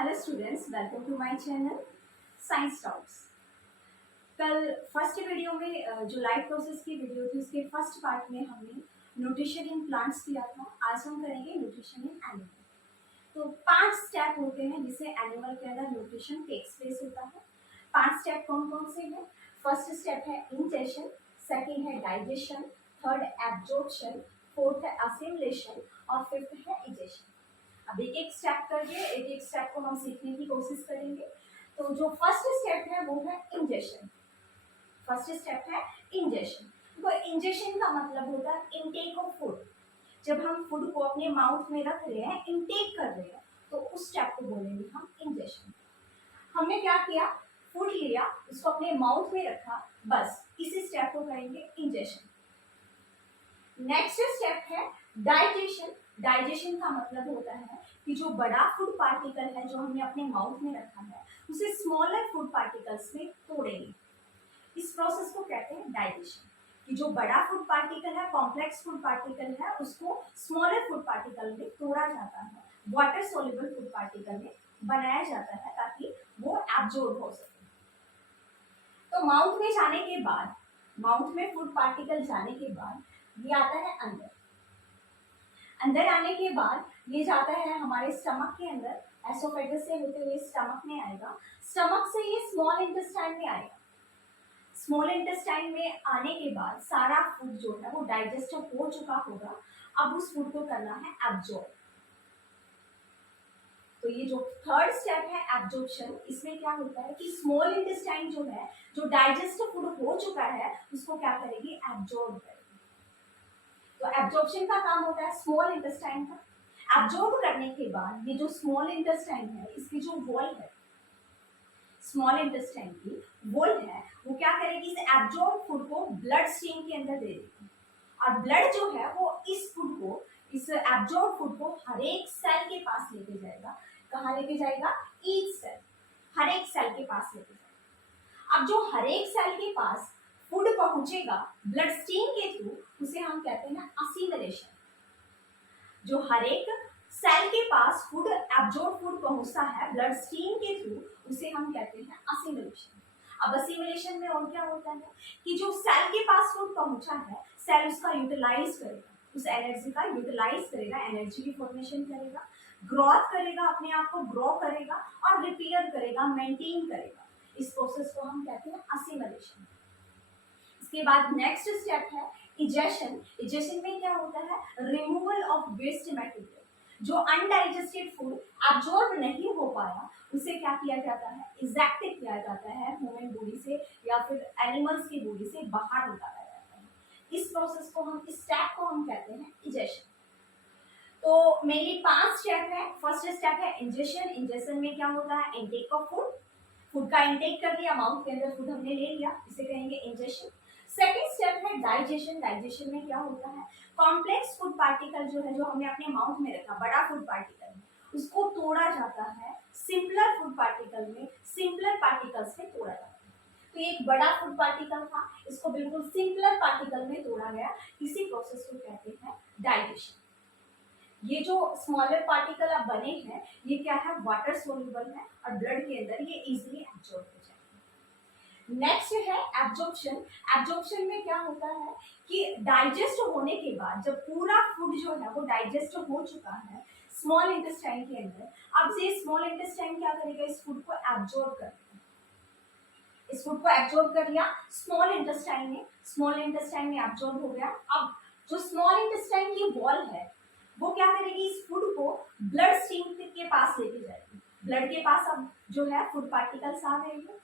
Hello students, welcome to my channel science talks. कल first video में जो life process की वीडियो थी उसके फर्स्ट पार्ट में हमने न्यूट्रिशन इन प्लांट्स किया था। आज हम करेंगे न्यूट्रिशन इन एनिमल। तो 5 स्टेप होते हैं जिससे एनिमल के अंदर न्यूट्रिशन टेक्स प्लेस होता है। 5 स्टेप कौन कौन से हैं? फर्स्ट स्टेप है इंजेशन, सेकेंड है डाइजेशन, थर्ड एब्जॉर्प्शन, फोर्थ है असिमिलेशन और फिफ्थ है इजेशन। अब एक एक स्टेप करके एक एक स्टेप को हम सीखने की कोशिश करेंगे। तो जो फर्स्ट स्टेप है वो है इंजेशन। फर्स्ट स्टेप है इंजेशन। तो इंजेशन का मतलब होता है इनटेक ऑफ फूड। जब हम फूड को अपने माउथ में रख रहे हैं, इनटेक कर रहे हैं, तो उस स्टेप को बोलेंगे हम इंजेशन। हमने क्या किया? फूड लिया, उसको अपने माउथ में रखा, बस इसी स्टेप को करेंगे इंजेशन। नेक्स्ट स्टेप है डाइजेशन। डाइजेशन का मतलब होता है कि जो बड़ा फूड पार्टिकल है जो हमने अपने माउथ में रखा है उसे स्मॉलर फूड पार्टिकल्स में तोड़ेंगे। इस प्रोसेस को कहते हैं डाइजेशन। कि जो बड़ा फूड पार्टिकल है, कॉम्प्लेक्स फूड पार्टिकल है, उसको स्मॉलर फूड पार्टिकल में तोड़ा जाता है, वाटर सोल्यूबल फूड पार्टिकल में बनाया जाता है ताकि वो एब्जॉर्ब हो सके। तो माउथ में जाने के बाद, माउथ में फूड पार्टिकल जाने के बाद ये आता है अंदर। अंदर आने के बाद ये जाता है हमारे स्टमक के अंदर, एसोफेगस से होते हुए स्टमक में आएगा, स्टमक से ये स्मॉल इंटेस्टाइन में आएगा। स्मॉल इंटेस्टाइन में आने के बाद सारा फूड जो है वो डाइजेस्ट हो चुका होगा। अब उस फूड को करना है एब्जॉर्ब। तो ये जो थर्ड स्टेप है एब्जॉर्प्शन, इसमें क्या होता है कि स्मॉल इंटेस्टाइन जो है, जो डाइजेस्ट फूड हो चुका है, उसको क्या करेगी? एब्जॉर्ब करेगी। तो एब्जॉर्प्शन का काम होता है स्मॉल इंटेस्टाइन का। एब्जॉर्ब करने के बाद ये जो स्मॉल इंटेस्टाइन है, इसकी जो वॉल है, स्मॉल इंटेस्टाइन की वॉल है, वो क्या करेगी? इस एब्जॉर्ब फूड को ब्लड स्ट्रीम के अंदर दे देगी। और ब्लड जो है वो इस फूड को, इस एब्जॉर्ब फूड को हर एक सेल के पास लेके जाएगा। कहाँ लेके जाएगा? ईच सेल, हर एक सेल के पास लेके जाएगा। अब जो हर एक सेल के पास फूड पहुंचेगा ब्लड स्ट्रीम के थ्रू, उसे हम कहते हैं असिमिलेशन। जो हर एक सेल के पास फूड, एब्जॉर्ब फूड पहुंचता है ब्लड स्ट्रीम के थ्रू, उसे हम कहते हैं असिमिलेशन। अब असिमिलेशन में और क्या होता है कि जो सेल के पास फूड पहुंचा है, सेल उसका यूटिलाइज करेगा, उस एनर्जी का यूटिलाइज करेगा, एनर्जी की फॉर्मेशन करेगा, ग्रोथ करेगा, अपने आप को ग्रो करेगा और रिपेयर करेगा, मेंटेन करेगा। इस प्रोसेस को हम कहते हैं असिमिलेशन। इसके बाद नेक्स्ट स्टेप है इजेशन। इजेशन में क्या होता है? Removal of waste material. जो अनडाइजेस्टेड फूड एब्जॉर्ब नहीं हो पाया, उसे क्या किया जाता है? इजेक्ट किया जाता है ह्यूमन बॉडी से या फिर एनिमल्स की बॉडी से बाहर निकाला जाता है। इस प्रोसेस को हम, इस स्टेप को हम कहते हैं इजेशन। तो मेनली 5 स्टेप है। फर्स्ट स्टेप है इंजेशन। इंजेशन में क्या होता है? Intake of food. फूड का इनटेक कर लिया, माउथ के अंदर फूड हमने ले लिया, इसे कहेंगे इंजेशन। सेकेंड स्टेप है डाइजेशन। डाइजेशन में क्या होता है? कॉम्प्लेक्स फूड पार्टिकल जो है, जो हमने अपने माउथ में रखा, बड़ा फूड पार्टिकल, उसको तोड़ा जाता है सिंपलर फूड पार्टिकल में, सिंपलर पार्टिकल्स में तोड़ा जाता है। तो एक बड़ा फूड पार्टिकल था, इसको बिल्कुल सिंपलर पार्टिकल में तोड़ा गया। इसी प्रोसेस को कहते हैं डाइजेशन। ये जो स्मॉलर पार्टिकल अब बने हैं, ये क्या है? वाटर सोल्यूबल है और ब्लड के अंदर ये इजीली एब्जॉर्ब हो जाएंगे। नेक्स्ट है एब्जॉर्प्शन। एब्जॉर्प्शन में क्या होता है कि डाइजेस्ट होने के बाद, जब पूरा फूड जो है वो डाइजेस्ट हो चुका है स्मॉल इंटेस्टाइन के अंदर, अब ये स्मॉल इंटेस्टाइन क्या करेगा? इस फूड को एब्जॉर्ब करेगा। इस फूड को एब्जॉर्ब कर लिया स्मॉल इंटेस्टाइन ने, स्मॉल इंटेस्टाइन में एब्जॉर्ब हो गया। अब जो स्मॉल इंटेस्टाइन की वॉल है वो क्या करेगी? इस फूड को ब्लड स्ट्रीम के पास लेके जाएगी। ब्लड के पास अब जो है फूड पार्टिकल्स आ गए हैं।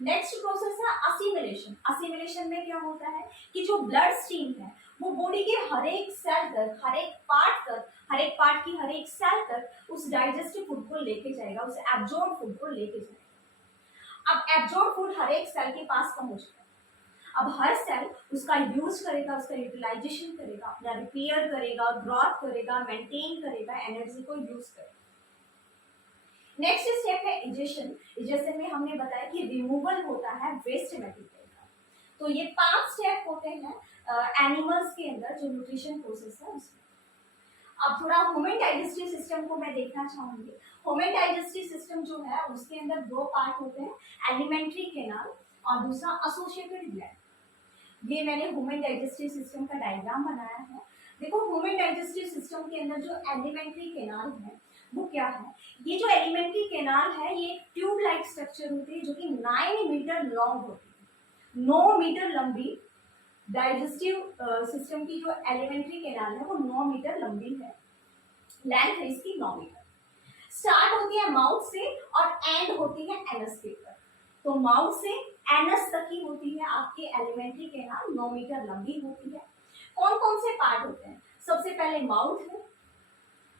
नेक्स्ट प्रोसेस है असिमिलेशन। असिमिलेशन में क्या होता है कि जो ब्लड स्ट्रीम है वो बॉडी के हर एक सेल तक, हर एक पार्ट तक, हर एक पार्ट की हर एक सेल तक उस डाइजेस्टिव फूड को लेके जाएगा, उस एब्जॉर्ब फूड को लेके जाएगा। अब एब्जॉर्ब फूड हर एक सेल के पास पहुंच गया। अब हर सेल उसका यूज करेगा, उसका यूटिलाइजेशन करेगा, अपना रिपेयर करेगा, ग्रोथ करेगा, मेंटेन करेगा, एनर्जी को यूज करेगा। नेक्स्ट स्टेप है इजेशन। इजेशन में हमने बताया कि रिमूवल होता है वेस्ट मटेरियल का। तो ये 5 स्टेप होते हैं एनिमल्स के अंदर जो न्यूट्रिशन प्रोसेस है उसमें। अब थोड़ा ह्यूमन डाइजेस्टिव सिस्टम को मैं देखना चाहूंगी। ह्यूमन डाइजेस्टिव सिस्टम जो है उसके अंदर दो पार्ट होते हैं, एलिमेंट्री कैनाल और दूसरा एसोसिएटेड ग्लैंड। ये मैंने ह्यूमन डाइजेस्टिव सिस्टम का डायग्राम बनाया है। देखो ह्यूमन डाइजेस्टिव सिस्टम के अंदर जो एलिमेंट्री कैनाल है वो क्या है, ये जो एलिमेंट्री कैनाल है ये एक ट्यूब लाइक स्ट्रक्चर होती है जो कि 9 मीटर लॉन्ग होती है। 9 मीटर लंबी डाइजेस्टिव सिस्टम की जो एलिमेंट्री कैनाल है वो 9 मीटर लंबी है, लेंथ है इसकी 9 मीटर। स्टार्ट होती है माउथ से और एंड होती है एनस के ऊपर। तो माउथ से एनस तक की होती है आपकी एलिमेंट्री कैनाल, 9 मीटर लंबी होती है। कौन कौन से पार्ट होते हैं, सबसे पहले माउथ है,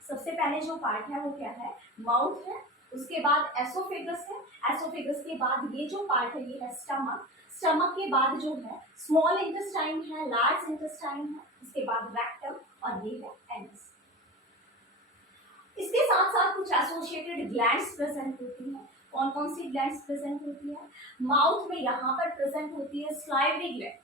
सबसे पहले जो पार्ट है वो क्या है, माउथ है। उसके बाद एसोफेगस है, एसोफेगस के बाद ये जो पार्ट है ये है स्टमक, स्टमक के बाद जो है स्मॉल इंटेस्टाइन है, लार्ज इंटेस्टाइन है, उसके बाद रेक्टम और ये है एनस। इसके साथ साथ कुछ एसोसिएटेड ग्लैंड्स प्रेजेंट होती हैं। कौन कौन सी ग्लैंड्स प्रेजेंट होती है, माउथ में यहाँ पर प्रेजेंट होती है स्लाइवरी ग्लैंड,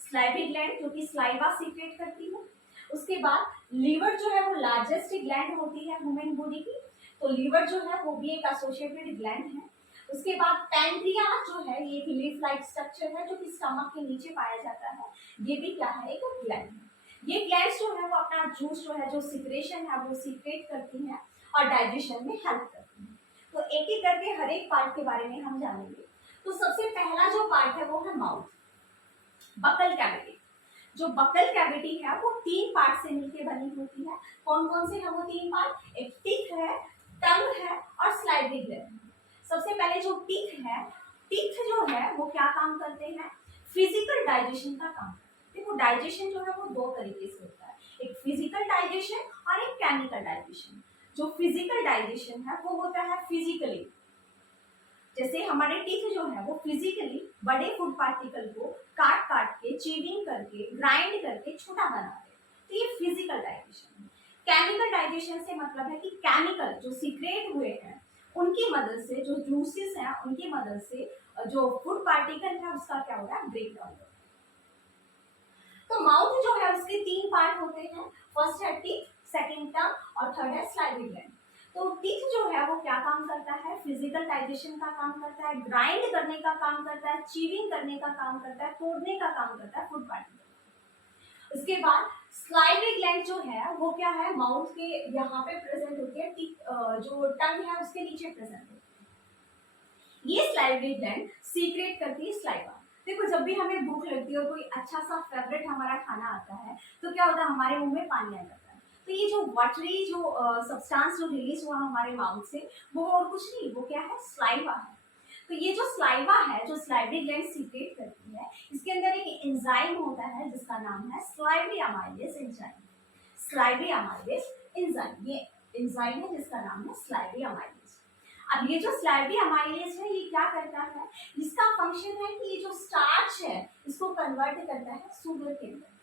स्लाइवरी ग्लैंड जो कि स्लाइवा सीक्रेट करती है। उसके बाद लीवर जो है वो लार्जेस्ट ग्लैंड होती है ह्यूमन बॉडी की, तो लीवर जो है वो भी एक एसोसिएटेड ग्लैंड है। उसके बाद पैंक्रियास जो है ये एक लीफ लाइक स्ट्रक्चर है जो कि स्टमक के नीचे पाया जाता है, ये भी क्या है, एक ग्लैंड है। ये ग्लैंड्स जो है वो अपना जूस जो है, जो सिक्रेशन है वो सीक्रेट करती हैं और डाइजेशन में हेल्प करती हैं। तो एक एक करके हर एक पार्ट के बारे में हम जानेंगे। तो सबसे पहला जो पार्ट है वो है माउथ, बकल कैविटी। जो बकल कैविटी है वो 3 पार्ट से मिलकर बनी होती है। कौन कौन से है वो 3 पार्ट, एक टीथ है, टंग है और स्लाइवरी ग्लैंड। सबसे पहले जो टीथ है, टीथ जो है वो क्या काम करते हैं, फिजिकल डाइजेशन का काम। देखो डाइजेशन जो है वो 2 तरीके से होता है, एक फिजिकल डाइजेशन और एक केमिकल डाइजेशन। जो फिजिकल डाइजेशन है वो होता है फिजिकली, जैसे हमारे टीथ जो है वो फिजिकली बड़े फूड पार्टिकल को काट काट के, चीविंग करके, ग्राइंड करके छोटा बनाते हैं, तो ये फिजिकल डाइजेशन है। केमिकल डाइजेशन से मतलब है कि केमिकल जो सीक्रेट हुए हैं उनकी मदद से, जो जूसेस हैं उनकी मदद से जो फूड पार्टिकल है उसका क्या हो रहा है, ब्रेक डाउन हो रहा है। तो माउथ जो है उसके 3 पार्ट होते हैं, फर्स्ट है टीथ, सेकंड टंग और थर्ड है स्लाइवरी ग्लैंड। तो टीथ जो है वो क्या काम करता है, फिजिकल डाइजेशन का काम करता है, ग्राइंड करने का काम करता है, चीविंग करने का काम करता है, तोड़ने का काम करता है फूड पार्टिकल। उसके बाद स्लाइवरी ग्लैंड जो है वो क्या है, माउथ के यहाँ पे प्रेजेंट होती है, जो टंग है उसके नीचे प्रेजेंट होती है। ये स्लाइवरी ग्लैंड सीक्रेट करती है स्लाइवा। देखो जब भी हमें भूख लगती है और कोई अच्छा सा फेवरेट हमारा खाना आता है तो क्या होता है, हमारे मुंह में पानी आ जाता है। तो ये जो वाटरी जो सब्सटेंस जो रिलीज हुआ हमारे माउथ से वो और कुछ नहीं, वो क्या है, स्लाइवा है। तो ये जो स्लाइवा है, जो स्लाइवरी ग्लैंड सीक्रेट करती है, इसके अंदर एक एंजाइम होता है जिसका नाम है salivary amylase enzyme. Salivary amylase enzyme, ये एंजाइम है जिसका नाम है स्लाइवरी अमाइलेज। अब ये जो स्लाइवरी अमाइलेज है ये क्या करता है, इसका फंक्शन है कि ये जो स्टार्च है इसको कन्वर्ट करता है शुगर के अंदर।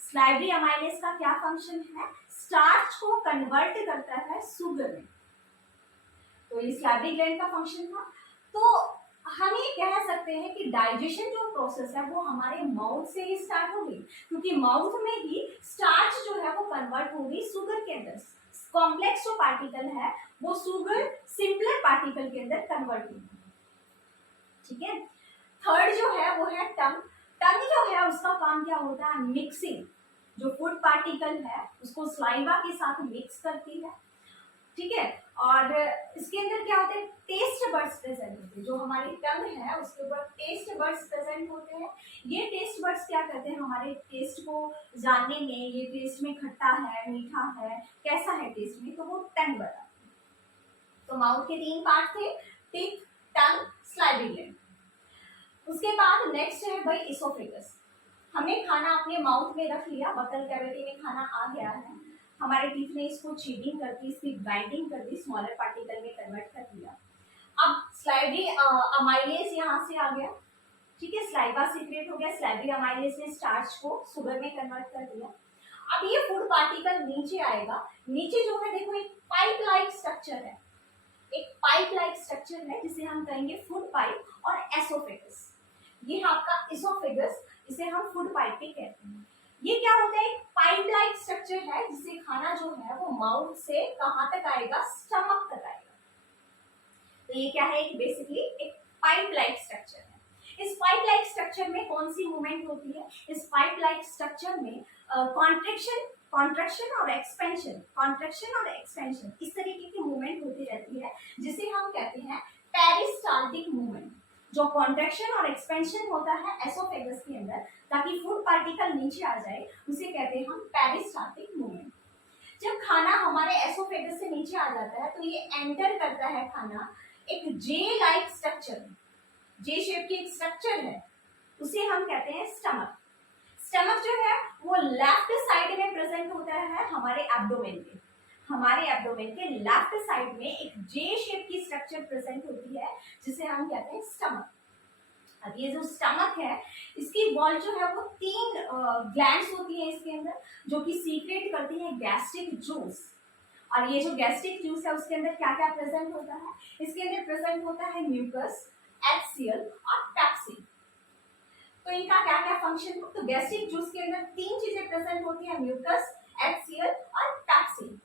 स्लाइवरी अमाइलेज का क्या फंक्शन है, स्टार्च को कन्वर्ट करता है शुगर में। तो ये स्लाइवरी ग्लैंड का फंक्शन था। तो हम ये कह सकते हैं कि डाइजेशन जो प्रोसेस है वो हमारे माउथ से ही स्टार्ट होगी, क्योंकि माउथ में ही स्टार्च जो है वो कन्वर्ट होगी शुगर के अंदर। कॉम्प्लेक्स जो पार्टिकल है वो शुगर सिंपलर पार्टिकल के अंदर कन्वर्ट होगी, ठीक है। थर्ड जो है वो है टंग। टंग जो है उसका काम क्या होता है, मिक्सिंग, जो फूड पार्टिकल है उसको स्लाइवा के साथ मिक्स करती है, ठीक है। और इसके अंदर क्या होते हैं, टेस्ट बर्ड्स प्रेजेंट होते हैं। जो हमारी टंग है उसके ऊपर टेस्ट बर्ड्स प्रेजेंट होते हैं। ये टेस्ट बर्ड्स क्या करते हैं, हमारे टेस्ट को जानने में, ये टेस्ट में खट्टा है, मीठा है, कैसा है टेस्ट में, तो वो टंग बताते हैं। तो माउथ के 3 पार्ट थे, टीथ, टंग, स्लाइवरी ग्लैंड। उसके बाद नेक्स्ट है भाई इसोफेगस। हमने खाना अपने माउथ में रख लिया, बकल कैविटी में खाना आ गया है, हमारे टीथ ने इसको चीविंग कर दी, इसकी ग्राइंडिंग कर दी, स्मॉलर पार्टिकल में कन्वर्ट कर दिया। अब स्लाइवरी अमाइलेज यहाँ से आ गया, ठीक है, स्लाइवा सीक्रेट हो गया, स्लाइवरी अमाइलेज ने स्टार्च को शुगर में कन्वर्ट कर दिया। अब ये फूड पार्टिकल नीचे आएगा, नीचे जो है देखो एक पाइप लाइक स्ट्रक्चर है, एक पाइप लाइक स्ट्रक्चर है जिसे हम कहेंगे फूड पाइप और एसोफेगस। ये आपका इसोफेगस, इसे हम फूड पाइप भी कहते हैं। ये क्या होता है, एक पाइप लाइक स्ट्रक्चर है जिससे खाना जो है वो माउथ से कहां तक आएगा, स्टमक तक आएगा। तो ये क्या है, एक बेसिकली एक पाइप लाइक स्ट्रक्चर है। इस पाइप लाइक स्ट्रक्चर में कौन सी मूवमेंट होती है, इस पाइप लाइक स्ट्रक्चर में कॉन्ट्रैक्शन कॉन्ट्रैक्शन और एक्सपेंशन, कॉन्ट्रैक्शन और एक्सपेंशन इस तरीके की मूवमेंट होती रहती है, जिसे हम कहते हैं पेरिस्टाल्टिक मूवमेंट। जो कॉन्ट्रैक्शन और एक्सपेंशन होता है एसोफेगस के अंदर ताकि फूड पार्टिकल नीचे आ जाए, उसे कहते हैं हम पेरिस्टाल्टिक मूवमेंट। जब खाना हमारे एसोफेगस से नीचे आ जाता है तो ये एंटर करता है खाना एक जे लाइक स्ट्रक्चर, जे शेप की एक स्ट्रक्चर है, उसे हम कहते हैं स्टमक। स्टमक जो है वो लेफ्ट साइड में प्रेजेंट होता है हमारे एब्डोमेन के, हमारे एब्डोमेन के लेफ्ट साइड में एक जे शेप की स्ट्रक्चर प्रेजेंट होती है जिसे हम कहते हैं स्टमक। अब ये जो स्टमक है इसकी वॉल जो है वो 3 ग्लैंड्स होती है इसके अंदर, जो कि सीक्रेट करती है गैस्ट्रिक जूस। और ये जो गैस्ट्रिक जूस है उसके अंदर क्या क्या प्रेजेंट होता है, इसके अंदर प्रेजेंट होता है म्यूकस, HCl और पैप्सिन। तो इनका क्या क्या फंक्शन है, तो गैस्ट्रिक जूस के अंदर 3 चीजें प्रेजेंट होती है, म्यूकस, HCl और पैप्सिन।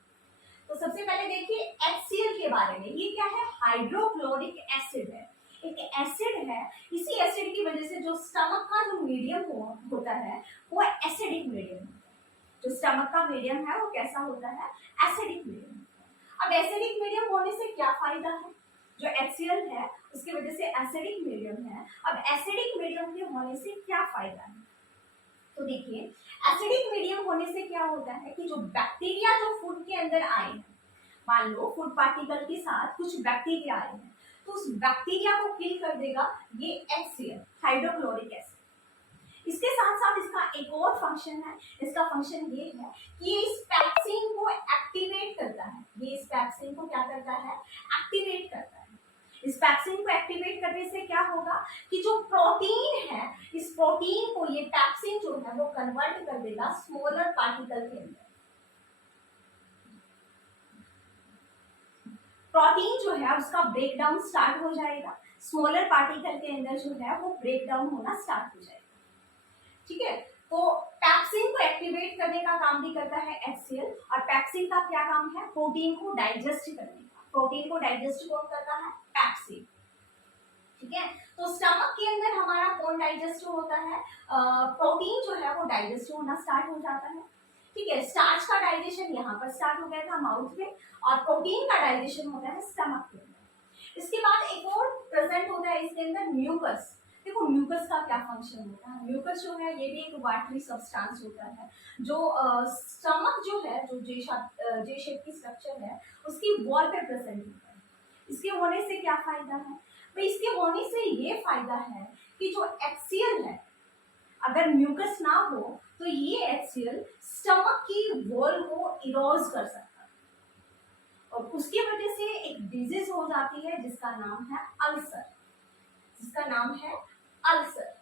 तो सबसे पहले देखिए HCl के बारे में, ये क्या है, हाइड्रोक्लोरिक एसिड है, एक एसिड है। इसी एसिड की वजह से जो स्टमक का जो मीडियम होता है वो एसिडिक मीडियम होता है। जो स्टमक का मीडियम है वो कैसा होता है, एसिडिक मीडियम। अब एसिडिक मीडियम होने से क्या फायदा है, जो HCl है उसकी वजह से एसिडिक मीडियम है। अब एसिडिक मीडियम के होने से क्या फायदा है, तो देखिए एसिडिक मीडियम होने से क्या होता है कि जो बैक्टीरिया जो फूड के अंदर आए हैं, मान लो फूड पार्टिकल के साथ कुछ बैक्टीरिया आए हैं, तो उस बैक्टीरिया को किल कर देगा ये HCl, हाइड्रोक्लोरिक एसिड। इसके साथ साथ इसका एक और फंक्शन है, इसका फंक्शन ये है कि ये इस पैप्सिन को एक्टिवेट करता है, ये इस पैप्सिन को क्या करता है, एक्टिवेट करता है। इस पैप्सिन को एक्टिवेट करने से क्या होगा कि जो प्रोटीन है, इस प्रोटीन को ये पैप्सिन जो है वो कन्वर्ट कर देगा स्मॉलर पार्टिकल के अंदर। प्रोटीन जो है उसका ब्रेक डाउन स्टार्ट हो जाएगा, स्मॉलर पार्टिकल के अंदर जो है वो ब्रेक डाउन होना स्टार्ट हो जाएगा। ठीक है, तो पैप्सिन को एक्टिवेट करने का काम भी करता है HCl, और पैप्सिन का क्या काम है, प्रोटीन को डाइजेस्ट करने का। प्रोटीन को डाइजेस्ट कौन करता है, पैप्सिन। ठीक है, तो स्टमक के अंदर हमारा कौन डाइजेस्ट होता है, प्रोटीन जो है वो डाइजेस्ट होना स्टार्ट हो जाता है। ठीक है, स्टार्च का डाइजेशन यहाँ पर स्टार्ट हो गया था माउथ में, और प्रोटीन का डाइजेशन होता है स्टमक के अंदर। इसके बाद एक और प्रेजेंट होता है इसके अंदर म्यूकस। देखो म्यूकस का क्या फंक्शन होता है, म्यूकस जो है ये भी एक वाटरी सब्सटेंस होता है, जो स्टमक जो है, जो जे शेप की स्ट्रक्चर है उसकी वॉल पे प्रेजेंट होता है। इसके होने से क्या फायदा है, तो इसके होने से ये फायदा है कि जो HCl है, अगर म्यूकस ना हो तो ये HCl स्टमक की वॉल को इरोज कर सकता है, और उसकी वजह से एक डिजीज हो जाती है जिसका नाम है अल्सर, जिसका नाम है अल्सर।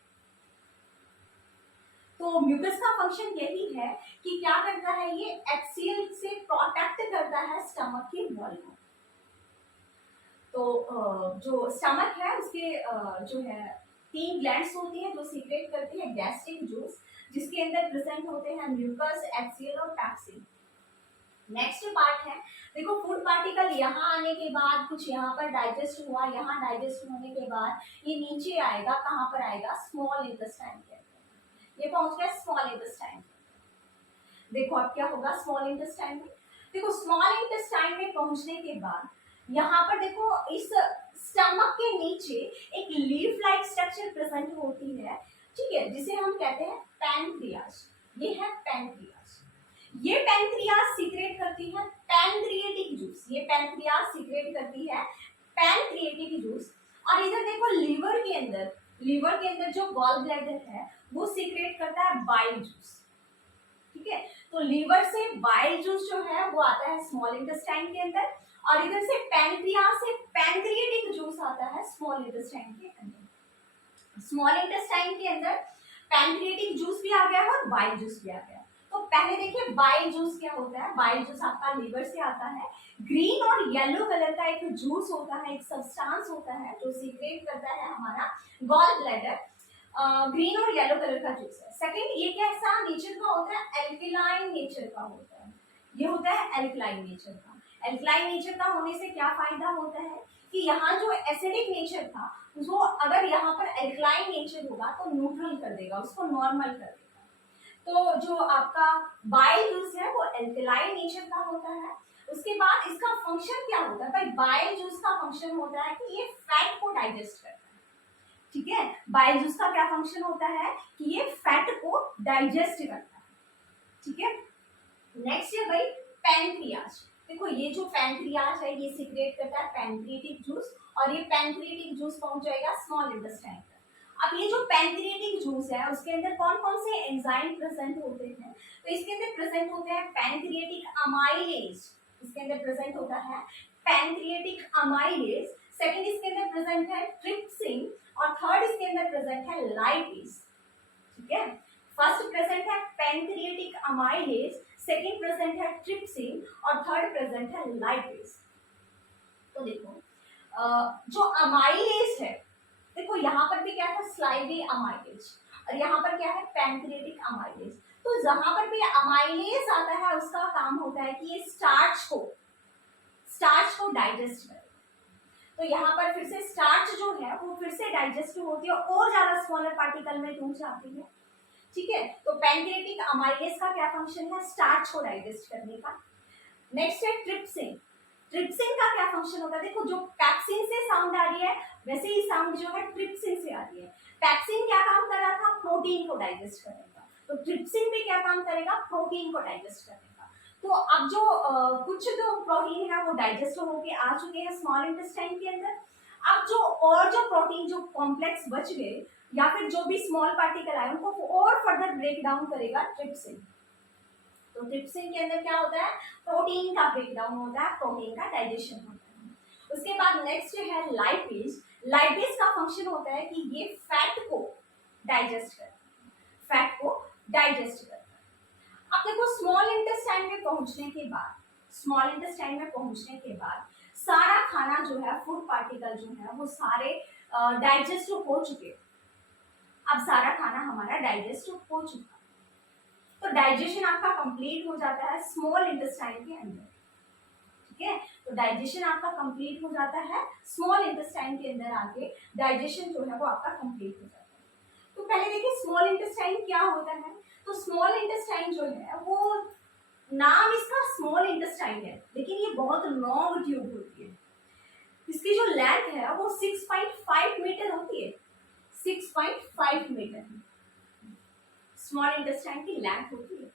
तो म्यूकस का फंक्शन यही है कि क्या करता है, ये HCl से प्रोटेक्ट करता है स्टमक की वॉल को। तो जो स्टमक है उसके जो है 3 ग्लैंड्स होती हैं जो सीक्रेट करती है गैस्ट्रिक जूस, जिसके अंदर प्रेजेंट होते हैं म्यूकस, HCl और पैप्सिन। नेक्स्ट पार्ट है, देखो फूड पार्टिकल यहाँ आने के बाद कुछ यहाँ पर डाइजेस्ट हुआ, यहाँ डाइजेस्ट होने के बाद ये नीचे आएगा, कहाँ पर आएगा, स्मॉल इंटेस्टाइन के अंदर। ये पहुंच गया स्मॉल इंटेस्टाइन। देखो अब क्या होगा स्मॉल इंटेस्टाइन में, देखो स्मॉल इंटेस्टाइन में पहुंचने के बाद यहाँ पर देखो इस स्टमक के नीचे एक लीफ लाइक स्ट्रक्चर प्रेजेंट होती है, ठीक है, जिसे हम कहते हैं पैनक्रियाज। ये है पैनक्रियाज। ये पैनक्रियाज सीक्रेट करती है पैनक्रिएटिक जूस, ये पैनक्रियाज सीक्रेट करती है पैनक्रिएटिक जूस। और इधर देखो लीवर के अंदर जो गॉल ब्लैडर है वो सीक्रेट करता है बाइल जूस। ठीक है, तो लीवर से बाइल जूस जो है वो आता है स्मॉल इंटेस्टाइन के अंदर, और इधर से पैनक्रियाज से पैनक्रिएटिक जूस आता है स्मॉल इंटेस्टाइन के अंदर। स्मॉल इंटेस्टाइन के अंदर पैनक्रिएटिक जूस भी आ गया है और बाइल जूस भी आ गया है। तो पहले देखिए बाइल जूस क्या होता है, बाइल जूस आपका लीवर से आता है, ग्रीन और येलो कलर का एक जूस होता है, एक सब्सटेंस होता है जो सीक्रेट करता है हमारा गॉल ब्लैडर। ग्रीन और येलो कलर का जूस है। सेकंड, ये कैसा नेचर का होता है? एल्कलाइन नेचर का होता है। ये होता है एल्कलाइन नेचर का। एल्कलाइन नेचर का होने से क्या फायदा होता है कि यहाँ जो एसिडिक नेचर था वो अगर यहाँ पर एल्कलाइन नेचर होगा तो न्यूट्रल कर देगा, उसको नॉर्मल कर देगा। तो जो आपका बाइल जूस है वो एल्कलाइन नेचर का होता है। उसके बाद इसका फंक्शन क्या होता है? भाई बाइल जूस का फंक्शन होता है कि ये फैट को डाइजेस्ट करता है। ठीक है, बाइल जूस का क्या फंक्शन होता है कि ये फैट को डाइजेस्ट करता है। ठीक है, नेक्स्ट है भाई पैनक्रियाज। देखो ये जो पैनक्रियाज है ये सीक्रेट करता है पैनक्रिएटिक जूस, और ये पैनक्रिएटिक जूस पहुंच जाएगा स्मॉल इंटेस्टाइन तक। अब ये जो पैनक्रिएटिक जूस है उसके अंदर कौन कौन से एंजाइम प्रेजेंट होते हैं? तो इसके अंदर प्रेजेंट होते हैं पैनक्रिएटिक अमाइलेज, इसके अंदर प्रेजेंट होता है पैनक्रिएटिक अमाइलेज। सेकंड इसके अंदर प्रेजेंट है ट्रिप्सिन, और थर्ड इसके अंदर प्रेजेंट है लाइपेज। ठीक है, फर्स्ट प्रेजेंट है पैनक्रिएटिक अमाइलेज, सेकंड प्रेजेंट है ट्रिप्सिन, और थर्ड प्रेजेंट है लाइपेज। तो देखो जो अमाइलेज है, देखो यहाँ पर भी क्या था? स्लाइवी अमाइलेज, और यहाँ पर क्या है? Pancreatic amylase. तो जहां पर भी अमाइलेज आता है उसका काम होता है कि ये स्टार्च को डाइजेस्ट करे। तो यहाँ पर फिर से स्टार्च जो है वो फिर से डाइजेस्ट होती है और ज्यादा स्मॉलर पार्टिकल में टूट जाती है। ठीक है, तो पैनक्रिएटिक अमाइलेज का क्या फंक्शन है? स्टार्च को डाइजेस्ट करने का। नेक्स्ट है ट्रिप्सिन। ट्रिप्सिन का क्या फंक्शन होता है? देखो जो पैक्सिन से साउंड आ रही है वैसे ही साउंड जो है ट्रिप्सिन से आ रही है। पैक्सिन क्या काम कर रहा था? प्रोटीन को डाइजेस्ट करेगा। तो ट्रिप्सिन भी क्या काम करेगा? प्रोटीन को डाइजेस्ट करेगा। तो अब जो कुछ जो प्रोटीन है वो डाइजेस्ट होके आ चुके हैं स्मॉल इंटेस्टाइन के अंदर। अब जो प्रोटीन जो कॉम्प्लेक्स बच गए या फिर जो भी स्मॉल पार्टिकल आए उनको और फर्दर ब्रेक डाउन करेगा ट्रिप्सिन। तो ट्रिप्सिन के अंदर क्या होता है? प्रोटीन का ब्रेक डाउन होता है, प्रोटीन का डाइजेशन होता है। उसके बाद नेक्स्ट है लाइपेज। लाइपेज का फंक्शन होता है कि ये फैट को डाइजेस्ट करता है, फैट को डाइजेस्ट करता है। अब देखो स्मॉल इंटेस्टाइन में पहुंचने के बाद सारा खाना जो है, फूड पार्टिकल जो है वो सारे डाइजेस्ट हो चुके। अब सारा खाना हमारा डाइजेस्ट हो चुका, तो डाइजेशन आपका कंप्लीट हो जाता है स्मॉल इंटेस्टाइन के अंदर। ठीक है, तो डाइजेशन आपका कंप्लीट हो जाता है स्मॉल इंटेस्टाइन के अंदर आके डाइजेशन जो है वो आपका कंप्लीट हो जाता है। तो पहले देखिए स्मॉल इंटेस्टाइन क्या होता है। तो स्मॉल इंटेस्टाइन जो है वो नाम इसका स्मॉल इंटेस्टाइन है, लेकिन ये बहुत लॉन्ग ट्यूब होती है। इसकी जो लेंथ है वो 6.5 मीटर होती है, 6.5 मीटर स्मॉल इंटेस्टाइन की लेंथ होती है।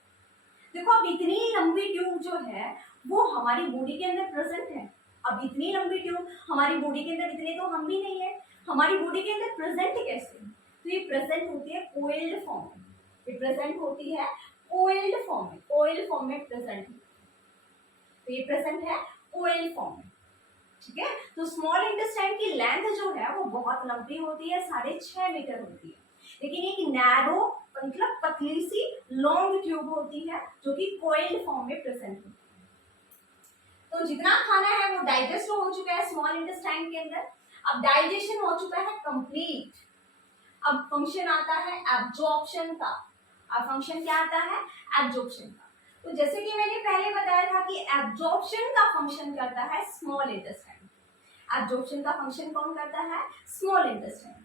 देखो अब इतनी लंबी ट्यूब जो है वो हमारी बॉडी के अंदर प्रेजेंट है। अब इतनी लंबी ट्यूब हमारी बॉडी के अंदर, इतने तो हम भी नहीं है, हमारी बॉडी के अंदर प्रेजेंट कैसे? तो ये प्रेजेंट होती है कोइल्ड फॉर्म में, ये प्रेजेंट होती है कोइल्ड फॉर्म में, कोइल फॉर्म में प्रेजेंट है। तो ये प्रेजेंट है कोइल फॉर्म में। ठीक है, तो स्मॉल इंटेस्टाइन की लेंथ जो है वो बहुत लंबी होती है, 6.5 मीटर होती है, लेकिन एक नैरो मतलब पतली सी लॉन्ग ट्यूब होती है जो कि कोइल फॉर्म में प्रेजेंट होती है। तो जितना खाना है वो डाइजेस्ट हो चुका है स्मॉल इंटेस्टाइन के अंदर। अब डाइजेशन हो चुका है कंप्लीट। अब फंक्शन आता है एब्जॉर्प्शन का। अब फंक्शन क्या आता है? एब्जॉर्प्शन का। तो जैसे कि मैंने पहले बताया था कि एब्जॉर्प्शन का फंक्शन करता है स्मॉल इंटेस्टाइन। एब्जॉर्प्शन का फंक्शन कौन करता है? Small intestine.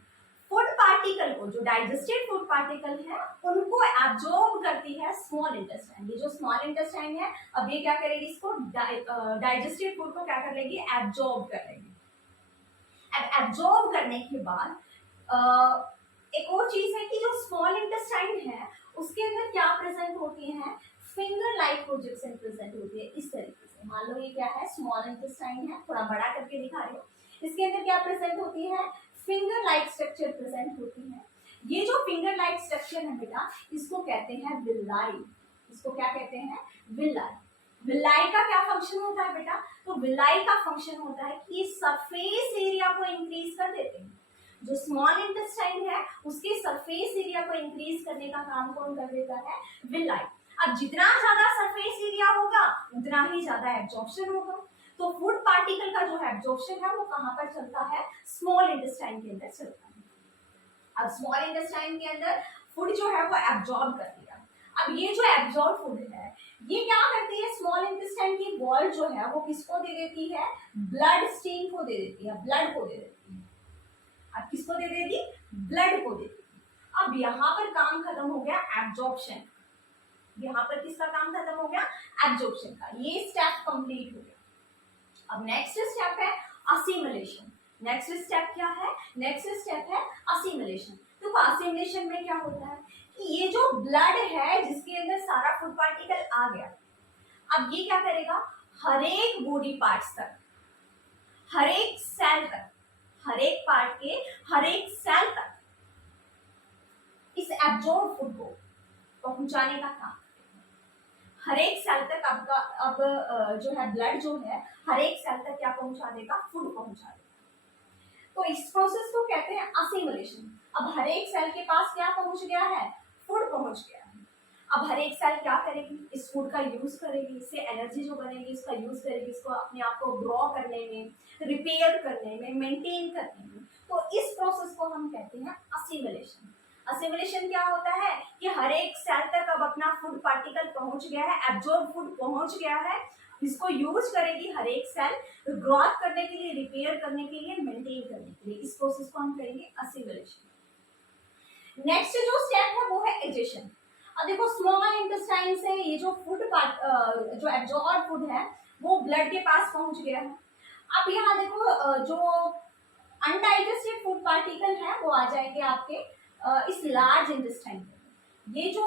फूड पार्टिकल को, जो डाइजेस्टेड फूड पार्टिकल है उनको एब्जॉर्ब करती है स्मॉल इंटेस्टाइन। ये जो स्मॉल इंटेस्टाइन है अब ये क्या करेगी? इसको डाइजेस्टेड फूड को क्या कर लेगी? एब्जॉर्ब कर लेगी। अब एब्जॉर्ब करने के बाद एक और चीज है कि जो स्मॉल इंटेस्टाइन है उसके अंदर क्या प्रेजेंट होती है? फिंगर लाइक प्रोजेक्शन प्रेजेंट होती है। इस तरीके से मान लो ये क्या है? स्मॉल इंटेस्टाइन है, थोड़ा बड़ा करके दिखा रही हूँ। इसके अंदर क्या प्रेजेंट होती है? फिंगर लाइक स्ट्रक्चर प्रेजेंट होती है। ये जो फिंगर लाइक स्ट्रक्चर है बेटा इसको कहते हैं विलाई। इसको क्या कहते हैं? विलाई। विलाई का क्या फंक्शन होता है बेटा? तो विलाई का फंक्शन होता है कि ये सरफेस एरिया को इंक्रीज कर देते हैं। जो स्मॉल इंटेस्टाइन है उसके सरफेस एरिया को इंक्रीज करने का काम कौन कर देता है? विलाई। अब जितना ज्यादा सरफेस एरिया होगा उतना ही ज्यादा एब्जॉर्प्शन होगा। तो फूड पार्टिकल का जो एब्जॉर्प्शन है वो कहां पर चलता है? स्मॉल इंटेस्टाइन के अंदर चलता है। अब स्मॉल इंटेस्टाइन के अंदर फूड जो है वो एब्जॉर्ब कर लिया। अब ये जो एब्जॉर्ब फूड है ये क्या करती है, स्मॉल इंटेस्टाइन की वॉल जो है वो किसको दे देती है, ब्लड स्ट्रीम को दे देती है, ब्लड को दे देती है। अब किसको दे देती, ब्लड को दे देती है। अब यहाँ पर काम खत्म हो गया एब्जॉर्प्शन, यहाँ पर किसका काम खत्म हो गया, एब्जॉर्प्शन का, ये स्टेप कंप्लीट हो गया। अब नेक्स्ट स्टेप है असिमिलेशन। नेक्स्ट स्टेप क्या है, नेक्स्ट स्टेप है असिमिलेशन। तो असिमिलेशन में क्या होता है कि ये जो ब्लड है जिसके अंदर सारा फूड पार्टिकल आ गया, अब ये क्या करेगा, हर एक बॉडी पार्ट्स तक, हर एक सेल तक, हर एक पार्ट के हर एक सेल तक इस एब्जॉर्ब फूड को पहुंचाने का काम, हर एक सेल तक आपका अब जो है ब्लड जो है हर एक सेल तक क्या पहुंचा देगा, फूड पहुंचा देगा। तो इस प्रोसेस को कहते हैं असिमिलेशन। अब हर एक सेल के पास क्या पहुंच गया है, फूड पहुंच गया है। अब हर एक सेल क्या करेगी, इस फूड का यूज करेगी, इससे एनर्जी जो बनेगी इसका यूज करेगी, इसको अपने आप को ग्रो करने में, रिपेयर करने में, मेंटेन करने में। तो इस प्रोसेस को हम कहते हैं असिमिलेशन। असिमिलेशन क्या होता है कि हर एक सेल तक अब अपना फूड पार्टिकल पहुंच गया है, एब्जॉर्ब फूड पहुंच गया है, इसको यूज करेगी हर एक सेल ग्रोथ करने के लिए, रिपेयर करने के लिए, मेंटेन करने के लिए। इस प्रोसेस को हम कहेंगे असिमिलेशन। नेक्स्ट जो स्टेप है वो है एजेशन। अब देखो स्मॉल इंटेस्टाइन से ये जो फूड जो एब्जॉर्ब फूड है वो ब्लड के पास पहुंच गया है। अब यहाँ देखो जो अनडाइजेस्टेड फूड पार्टिकल है वो आ जाएंगे आपके इस लार्ज इंटेस्टाइन में। ये जो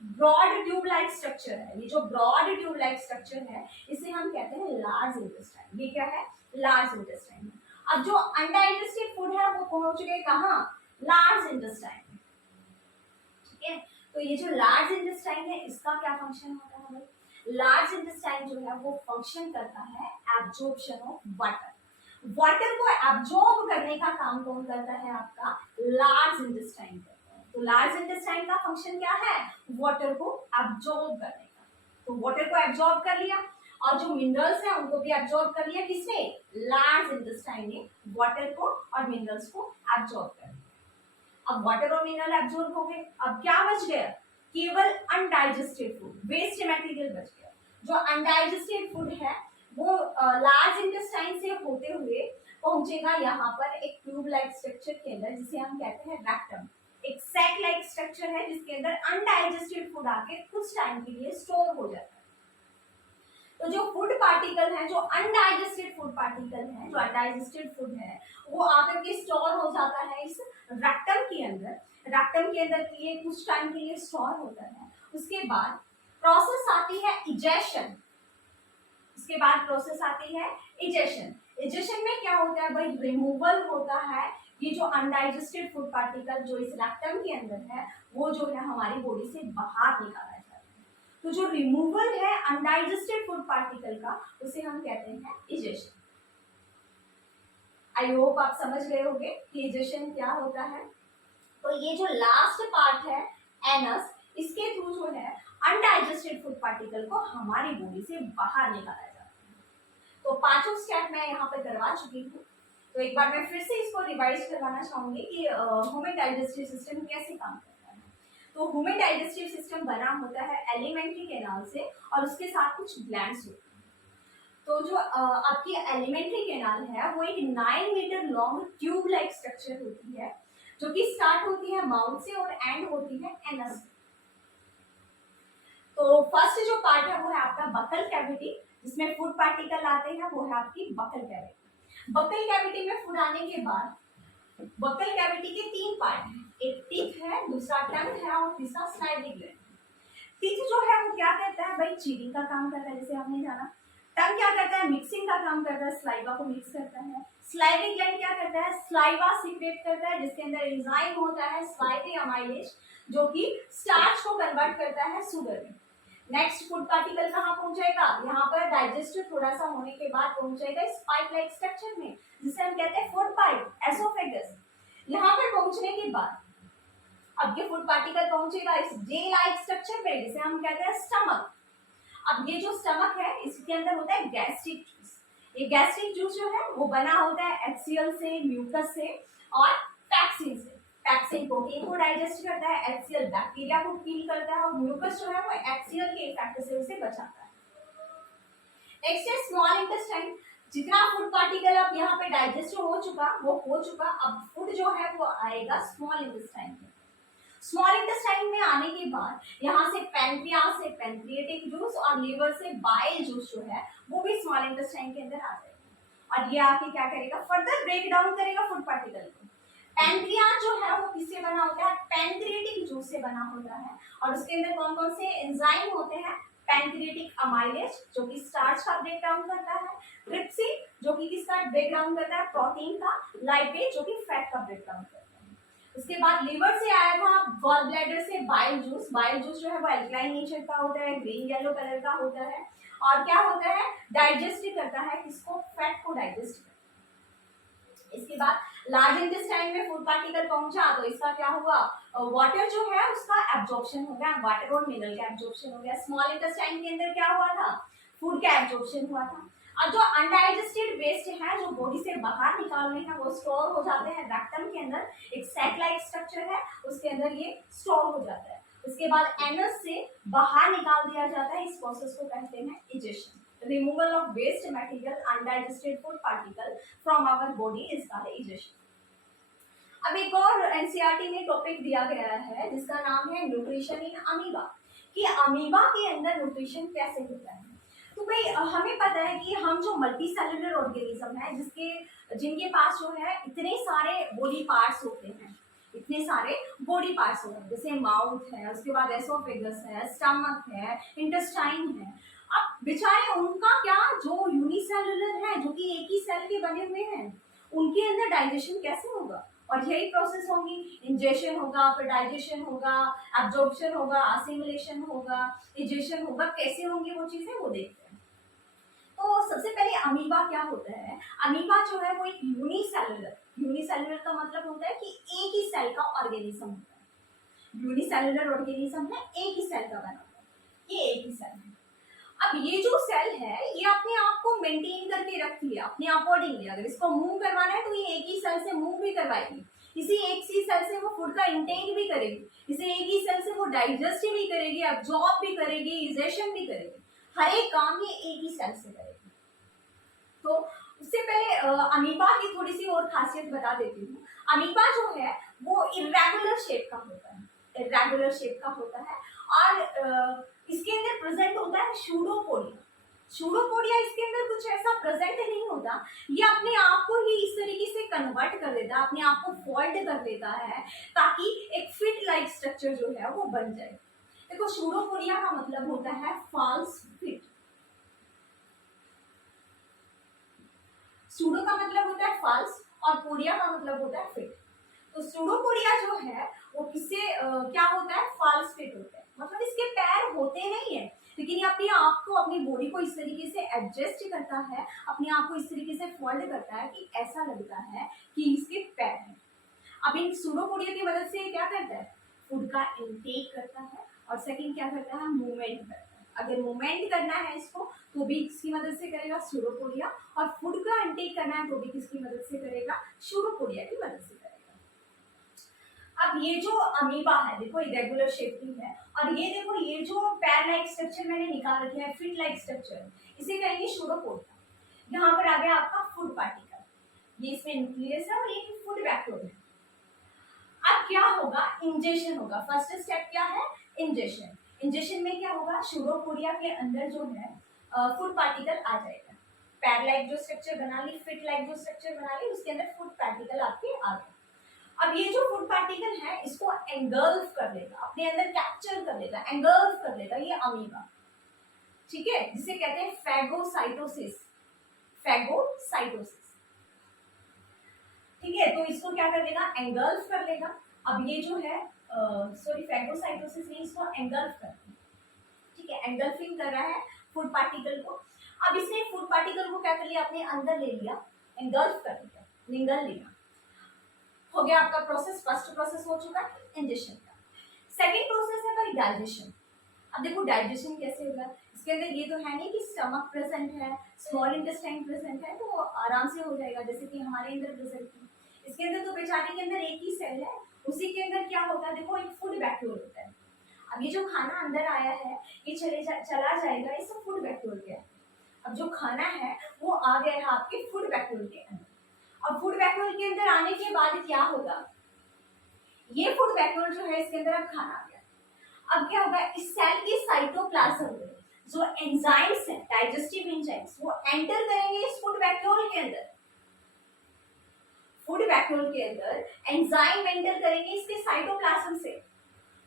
ब्रॉड ट्यूब लाइक स्ट्रक्चर है, ये जो ब्रॉड ट्यूब लाइक स्ट्रक्चर है इसे हम कहते हैं लार्ज इंटेस्टाइन। ये क्या है, लार्ज इंटेस्टाइन। अब जो अनडाइजेस्टेड फूड है वो पहुंच गए कहाँ, लार्ज इंटेस्टाइन। ठीक है, तो ये जो लार्ज इंटेस्टाइन है इसका क्या फंक्शन होता है भाई, लार्ज इंटेस्टाइन जो है वो फंक्शन करता है एब्जॉर्प्शन ऑफ वाटर। वाटर को एब्जॉर्ब करने का काम कौन करता है, आपका लार्ज इंटेस्टाइन करता है। तो लार्ज इंटेस्टाइन का फंक्शन क्या है, वाटर को एब्जॉर्ब करने का। तो वाटर को एब्जॉर्ब कर लिया और जो मिनरल्स हैं उनको भी एब्जॉर्ब कर लिया, किसने, लार्ज इंटेस्टाइन ने वाटर को और मिनरल्स को एब्जॉर्ब कर लिया। अब वाटर और मिनरल एब्जॉर्ब हो गए, अब क्या बच गया, केवल अनडाइजेस्टेड फूड, वेस्ट मटेरियल बच गया। जो अनडाइजेस्टेड फूड है वो लार्ज इंटेस्टाइन से होते हुए पहुंचेगा यहाँ पर एक ट्यूब लाइक स्ट्रक्चर के अंदर जिसे हम कहते हैं रेक्टम। एक सैक लाइक स्ट्रक्चर है जिसके अंदर अनडाइजेस्टेड फूड आके कुछ टाइम के लिए स्टोर हो जाता है। तो जो फूड पार्टिकल है, जो अनडाइजेस्टेड फूड पार्टिकल है, जो अनडाइजेस्टेड फूड है वो आकर के स्टोर हो जाता है इस रेक्टम के अंदर। रेक्टम के अंदर के लिए कुछ टाइम के लिए स्टोर होता है। उसके बाद प्रोसेस आती है इजेशन। इसके बाद प्रोसेस आती है इजेशन। इजेशन में क्या होता है भाई, रिमूवल होता है ये जो अनडाइजेस्टेड फूड पार्टिकल जो इस रेक्टम के अंदर है वो जो है हमारी बॉडी से बाहर निकाला जाता है। तो जो रिमूवल है अनडाइजेस्टेड फूड पार्टिकल का उसे हम कहते हैं इजेशन। आई होप आप समझ गए होंगे कि इजेशन क्या होता है। तो ये जो लास्ट पार्ट है एनस, इसके थ्रू जो है अनडाइजेस्टेड फूड पार्टिकल को हमारी बॉडी से बाहर निकाला जाता है। तो पांचों स्टेप मैं यहाँ पर करवा चुकी हूँ। तो एक बार मैं फिर से इसको रिवाइज करवाना चाहूंगी कि ह्यूमन डाइजेस्टिव सिस्टम कैसे काम करता है। तो ह्यूमन डाइजेस्टिव सिस्टम बना होता है एलिमेंट्री कैनाल से और उसके साथ कुछ ग्लैंड्स होते हैं। तो जो आपकी एलिमेंट्री कैनाल है वो एक 9 metre long tube like structure होती है जो कि स्टार्ट होती है माउथ से और एंड होती है एनस से। तो फर्स्ट जो पार्ट है वो है आपका बकल कैविटी, जिसमें फूड पार्टिकल आते हैं, वो है आपकी बकल कैविटी। बकल कैविटी में फूड आने के बाद बकल कैविटी के 3 पार्ट हैं, एक टीथ है, दूसरा टंग है और तीसरा स्लाइविंग ग्लैंड। टीथ जो है वो क्या करता है भाई, चीविंग का काम करता है जैसे आपने जाना। टंग क्या करता है, मिक्सिंग का काम करता है, स्लाइवा को मिक्स करता है। स्लाइविंग ग्लैंड क्या करता है, स्लाइवा सीक्रेट करता है जिसके अंदर एंजाइम होता है स्लाइवी अमाइलेज जो कि स्टार्च को कन्वर्ट करता है शुगर में। नेक्स्ट फूड पार्टिकल कहाँ पहुंचेगा, यहाँ पर डाइजेस्टिव थोड़ा सा होने के बाद पहुंचेगा इस पाइप लाइक स्ट्रक्चर में जिसे हम कहते हैं फूड पाइप, एसोफेगस। यहाँ पर पहुंचने के बाद अब ये फूड पार्टिकल पहुंचेगा इस जे लाइक स्ट्रक्चर में जिसे हम कहते हैं स्टमक। अब ये जो स्टमक है इसके अंदर होता है गैस्ट्रिक जूस। ये गैस्ट्रिक जूस जो है वो बना होता है HCl से, म्यूकस से और फैट पैक्सिन से। पैक्सिन प्रोटीन को डाइजेस्ट करता है, HCl बैक्टीरिया को किल करता है और म्यूकस जो है वो HCl के इफेक्ट से उसे बचाता है। नेक्स्ट है स्मॉल इंटेस्टाइन। जितना फूड पार्टिकल अब यहाँ पे डाइजेस्ट हो चुका वो हो चुका, अब फूड जो है वो आएगा स्मॉल इंटेस्टाइन में। स्मॉल इंटेस्टाइन में आने के बाद यहाँ से पैंक्रियास से पैंक्रियाटिक जूस और लीवर से बाइल जूस जो है वो भी स्मॉल इंटेस्टाइन के अंदर आ जाएगा और ये आके क्या करेगा, फर्दर ब्रेक डाउन करेगा फूड पार्टिकल को। पैंक्रियास जो है वो किससे बना होता है, पैंक्रियाटिक जूस से बना होता है और उसके अंदर कौन कौन से एंजाइम होते हैं, पैंक्रियाटिक अमाइलेज जो कि स्टार्च का ब्रेक डाउन करता है, ट्रिप्सिन जो कि किसका ब्रेक डाउन करता है, प्रोटीन का, लाइपेज जो कि फैट का ब्रेक डाउन करता है। उसके बाद लिवर से आया था गॉल ब्लैडर से बाइल जूस। बाइल जूस जो है वो एल्कलाइन नेचर का होता है, ग्रीन येलो कलर का होता है और क्या होता है, डाइजेस्ट करता है किसको, फैट को डाइजेस्ट करता है। इसके बाद लार्ज इंटेस्टाइन में फूड पार्टिकल पहुंचा तो इसका क्या हुआ, वाटर जो है उसका एब्जॉर्प्शन हो गया, वाटर और मिनरल का एब्जॉर्प्शन हो गया। स्मॉल इंटेस्टाइन के अंदर क्या हुआ था, फूड का एब्जॉर्प्शन हुआ था। अब जो अनडाइजेस्टेड वेस्ट है जो बॉडी से बाहर निकालने हैं वो स्टोर हो जाते हैं रेक्टम के अंदर, एक सैक लाइक स्ट्रक्चर है उसके अंदर ये स्टोर हो जाता है। उसके बाद एनस से बाहर निकाल दिया जाता है, इस प्रोसेस को कहते हैं egestion. Removal of waste material undigested food particle from our body is called egestion. अब एक और एनसीईआरटी में टॉपिक दिया गया है जिसका नाम है न्यूट्रिशन इन अमीबा, कि अमीबा के अंदर न्यूट्रिशन कैसे होता है। तो भाई हमें पता है कि हम जो मल्टी सेलुलर ऑर्गेनिज्म है जिनके पास जो है इतने सारे बॉडी पार्ट्स होते हैं, इतने सारे बॉडी पार्ट्स होते हैं, जैसे माउथ है, उसके बाद एसोफेगस है, स्टमक है, इंटेस्टाइन है। अब बेचारे उनका क्या, जो यूनिसेलुलर है जो कि एक ही सेल के बने हुए हैं, उनके अंदर डाइजेशन कैसे होगा, और यही प्रोसेस होगी, इंजेशन होगा, फिर डाइजेशन होगा, एब्जॉर्प्शन होगा, असिमिलेशन होगा, इजेशन होगा, कैसे होंगी वो चीजें वो देखते हैं। तो सबसे पहले अमीबा क्या होता है, अमीबा जो है वो एक यूनिसेलुलर का मतलब होता है कि एक ही सेल का ऑर्गेनिज्म होता है। यूनिसेलुलर ऑर्गेनिज्म है, एक ही सेल का बना होता है, ये एक ही सेल है। अब ये जो सेल है ये अपने आप को मेंटेन करके रखती है अपने अकॉर्डिंगली, अगर इसको मूव करवाना है तो ये एक ही सेल से मूव भी करवाएगी, इसी एक सी सेल से वो फूड का इंटेक भी करेगी, इसे एक ही सेल से वो डाइजेस्ट भी करेगी, एब्जॉर्ब भी करेगी, इजेशन भी करेगी, हर एक काम ये एक ही सेल से करेगी। तो उससे पहले अमीबा की थोड़ी सी और खासियत बता देती हूँ। अमीबा जो है वो इरेगुलर शेप का होता है, इरेगुलर शेप का होता है और इसके अंदर प्रेजेंट होता है शूडोपोडिया। शूडोपोडिया इसके अंदर कुछ ऐसा प्रेजेंट नहीं होता, ये अपने आप को ही इस तरीके से कन्वर्ट कर देता है, अपने आप को फोल्ड कर देता है ताकि एक फिट लाइक स्ट्रक्चर जो है वो बन जाए। देखो शूडोपोडिया का मतलब होता है फॉल्स फिट, सूडो का मतलब होता है फॉल्स और पोडिया का मतलब होता है फिट। तो सूडोपोडिया जो है वो किससे क्या होता है, फॉल्स फिट होता है, मतलब इसके पैर होते नहीं है लेकिन ये अपने आप को, अपनी बॉडी को इस तरीके से एडजस्ट करता है, अपने आप को इस तरीके से फोल्ड करता है कि ऐसा लगता है कि इसके पैर हैं। अब इन सूडोपोडिया की मदद से क्या करता है, फूड का इनटेक करता है और सेकंड क्या करता है, मूवमेंट करता है। अगर मूवमेंट करना है इसको तो भी किसकी मदद से करेगा, सूडोपोडिया, और फूड का इनटेक करना है तो भी किसकी मदद से करेगा, सूडोपोडिया की मदद से करेगा। अब ये जो अमीबा है देखो इरेगुलर शेप की है, और ये देखो ये जो पैर लाइक स्ट्रक्चर मैंने निकाल रखा है, फिट लाइक स्ट्रक्चर, इसे कहेंगे सूडोपोडिया। यहाँ पर आ गया आपका फूड पार्टिकल, ये इसमें न्यूक्लियस है और ये फूड वैक्यूल है। अब क्या होगा, इंजेशन होगा। फर्स्ट स्टेप क्या है, इंजेशन। इंजेशन में क्या होगा, सूडोपोडिया के अंदर जो है फूड पार्टिकल आ जाएगा, पैर लाइक जो स्ट्रक्चर बना ली, फिट लाइक जो स्ट्रक्चर बना ली, उसके अंदर फूड पार्टिकल आपके आ गए। अब ये जो फूड पार्टिकल है इसको एंगल्फ कर लेगा, अपने अंदर कैप्चर कर लेगा, एंगल्फ कर लेगा ये अमीबा, ठीक है, जिसे कहते हैं फैगोसाइटोसिस। फैगोसाइटोसिस, ठीक है, तो इसको क्या कर लेगा, एंगल्फ कर लेगा। अब ये जो है फैगोसाइटोसिस ने इसको एंगल्फ कर दिया, ठीक है, एंगल्फिंग कर रहा है फूड पार्टिकल को। अब इसने फूड पार्टिकल को क्या कर लिया, अपने अंदर ले लिया, एंगल्फ कर लिया, निगल लिया, हो गया आपका प्रोसेस। फर्स्ट प्रोसेस हो चुका है इंजेशन का। सेकंड प्रोसेस है भाई डाइजेशन। अब देखो डाइजेशन कैसे होगा, इसके अंदर ये तो है नहीं कि स्टमक प्रेजेंट है, स्मॉल इंटेस्टाइन प्रेजेंट है, तो आराम से हो जाएगा जैसे कि हमारे अंदर प्रेजेंट है। इसके अंदर तो बेचारे के अंदर एक ही सेल है, उसी के अंदर क्या होता है, देखो एक फूड वैक्यूल होता है। अब ये जो खाना अंदर आया है ये चला जाएगा, ये सब फूड वैक्यूल के। अब जो खाना है वो आ गया है आपके फूड वैक्यूल के अंदर। अब फूड वैक्यूल के अंदर आने के बाद क्या होगा, ये फूड वैक्यूल जो है इसके अंदर अब खाना आ गया। अब क्या होगा, इस सेल की साइटोप्लाज्म में जो एंजाइम्स हैं, डाइजेस्टिव एंजाइम्स, वो एंटर करेंगे इस फूड वैक्यूल के अंदर। फूड वैक्यूल के अंदर एंजाइम एंटर करेंगे इसके साइटोप्लाज्म से,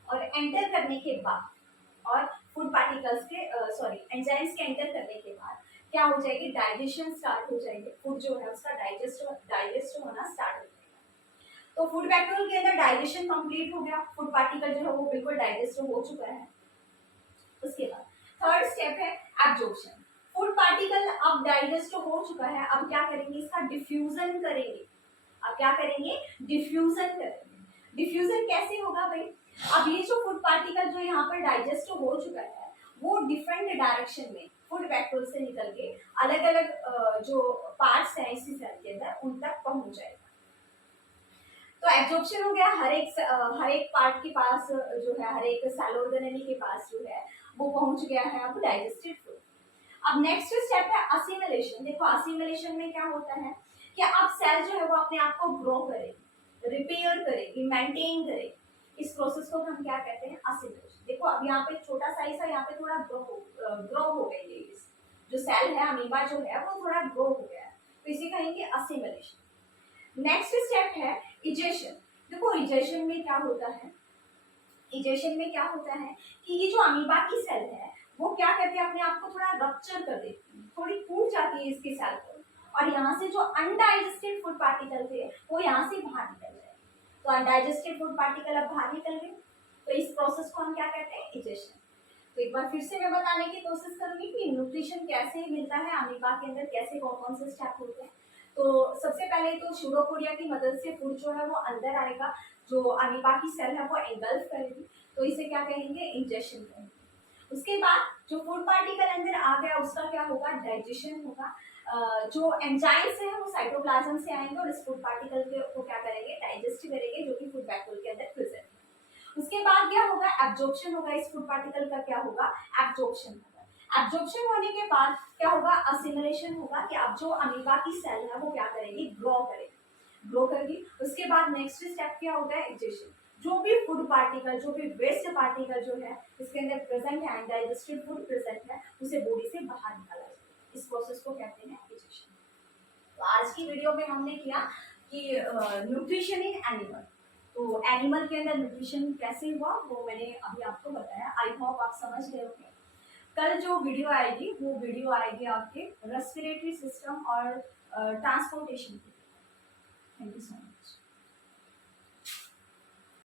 और एंटर करने के बाद, और फूड पार्टिकल्स के एंजाइम्स के एंटर करने के बाद क्या हो जाएगी, डाइजेशन स्टार्ट हो जाएगी। फूड जो है उसका डाइजेस्ट होना स्टार्ट हो जाएगा। तो फूड वैक्यूल के अंदर डाइजेशन कंप्लीट हो गया, फूड पार्टिकल जो है वो बिल्कुल डाइजेस्ट हो चुका है। उसके बाद थर्ड स्टेप है एब्जॉर्प्शन। फूड पार्टिकल अब डाइजेस्ट हो चुका है, अब क्या करेंगे, इसका डिफ्यूजन करेंगे। अब क्या करेंगे, डिफ्यूजन करेंगे। डिफ्यूजन कैसे होगा भाई, अब ये जो फूड पार्टिकल जो यहाँ पर डाइजेस्ट हो चुका है वो डिफरेंट डायरेक्शन में फूड वैक्यूल से निकल के अलग अलग जो पार्ट्स हैं इसी सेल के अंदर उन तक पहुंच जाएगा। तो एब्जॉर्प्शन हो गया, हर एक पार्ट के पास जो है, हर एक सेल ऑर्गेनेली के पास जो है वो पहुंच गया है अब डाइजेस्टेड फूड। अब नेक्स्ट स्टेप है असिमिलेशन। देखो असिमिलेशन में क्या होता है कि अब सेल जो है वो अपने आप को ग्रो करेगी, रिपेयर करेगी, मेंटेन करेगी। इस प्रोसेस को हम क्या कहते हैं, असिमिलेशन। देखो अब यहाँ पे छोटा साइज है, यहाँ पे थोड़ा ग्रो हो गई है, जो सेल है अमीबा जो है वो थोड़ा ग्रो हो गया है, तो इसे कहेंगे असिमिलेशन। नेक्स्ट स्टेप है इजेशन। देखो इजेशन में क्या होता है, इजेशन में क्या होता है कि ये जो अमीबा की सेल है वो क्या करती है, अपने आप को थोड़ा रप्चर कर देती है, थोड़ी टूट जाती है इसके सेल को, और यहाँ से जो अनडाइजेस्टेड फूड पार्टिकल थे वो यहाँ से बाहर निकल जाए। तो अनडाइजेस्टेड फूड पार्टिकल अब बाहर निकल गए, तो इस प्रोसेस को हम क्या कहते हैं, इजेशन। तो एक बार फिर से मैं बताने की कोशिश करूंगी कि न्यूट्रिशन कैसे मिलता है अमीबा के अंदर, कैसे कौन कौन से स्टेप होते हैं। तो सबसे पहले तो सूडोपोडिया की मदद से फूड जो है वो अंदर आएगा, जो अमीबा की सेल है वो एंगल्फ करेगी, तो इसे क्या कहेंगे, इंजेक्शन कहेंगे। उसके बाद जो फूड पार्टिकल अंदर आ गया उसका क्या होगा, डाइजेशन होगा। जो एंजाइम्स है वो साइटोप्लाज्म से आएंगे और इस फूड पार्टिकल को क्या करेंगे, डाइजेस्ट करेंगे, जो कि फूड वैक्यूल के अंदर प्रेजेंट है। उसके बाद क्या होगा, एब्जॉर्प्शन होगा। इस फूड पार्टिकल का क्या होगा, एब्जॉर्प्शन होगा। एब्जॉर्प्शन होने के बाद क्या होगा, असिमिलेशन होगा, कि अब जो अमीबा की सेल है वो क्या करेगी, ग्रो करेगी, ग्रो करेगी। उसके बाद नेक्स्ट स्टेप क्या होता है, इजेशन। जो भी फूड पार्टिकल, जो भी वेस्ट पार्टिकल जो है इसके अंदर प्रेजेंट है, अनडाइजेस्टेड फूड प्रेजेंट है, उसे बॉडी से बाहर निकाला जाए। इस प्रोसेस को कहते हैं इजेशन। तो आज की वीडियो में हमने किया कि न्यूट्रिशन इन एनिमल। तो एनिमल के अंदर न्यूट्रिशन कैसे हुआ वो मैंने अभी आपको बताया। आई होप आप समझ गए होंगे। कल जो वीडियो आएगी वो वीडियो आएगी आपके रेस्पिरेटरी सिस्टम और ट्रांसपोर्टेशन की। Thank you so much.